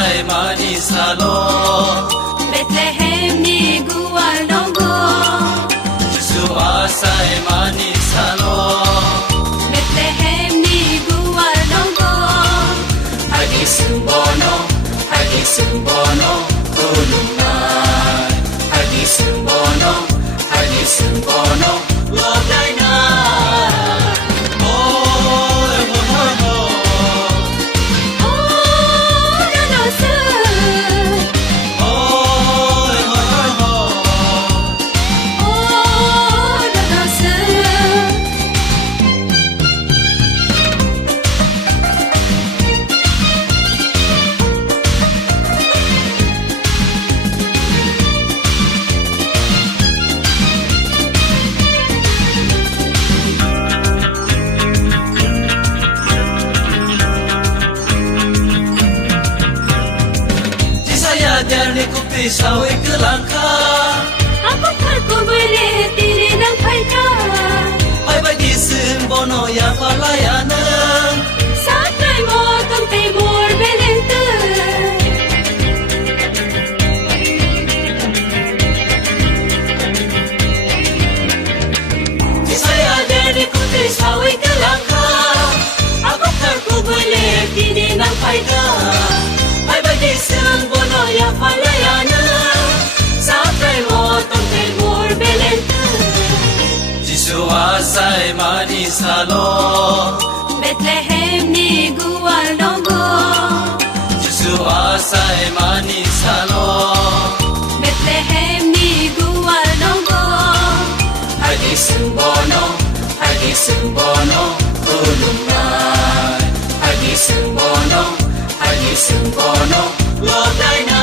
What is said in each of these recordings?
asai manis halo Bethlehem ni gual donggo Yesus asai manis halo Bethlehem ni gual donggo Hagi sumbono kulungan Hagi sumbono lodai na Dari kupi sawi ke langkah Aku terku boleh tiri nang paita Hai bagi sembono ya palayana Satrai mo tong timur belente Di saya dari kupi sawi ke langkah Aku terku boleh tiri nang paita Hai bagi sembono ya palayana Sampai motong timur belente Yesus asai manis halo Bethlehem ni gual donggo Yesus asai manis halo Bethlehem ni gual donggo Hagi sumbono kulungan Hagi sumbono lodai na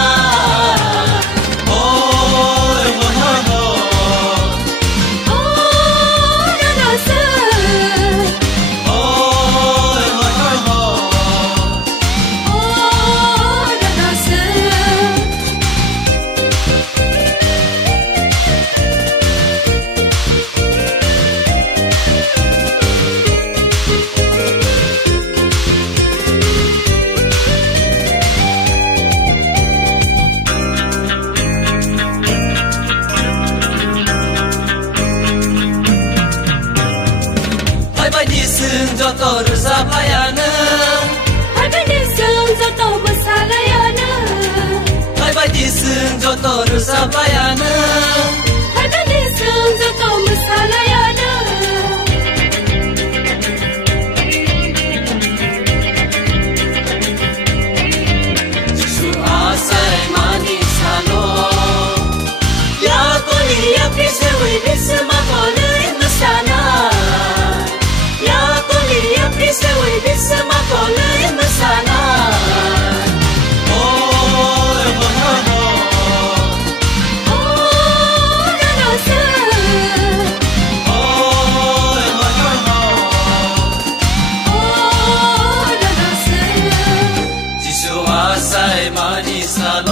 Joto rusa playana Hai badi sung joto besalayana Hai badi sung joto rusa playana Hai badi sung joto besalayana Yesus asai manis halo Ya koli ya pisewi bisma koli mesana Sewi bisma kolay masana Yesus asai manis halo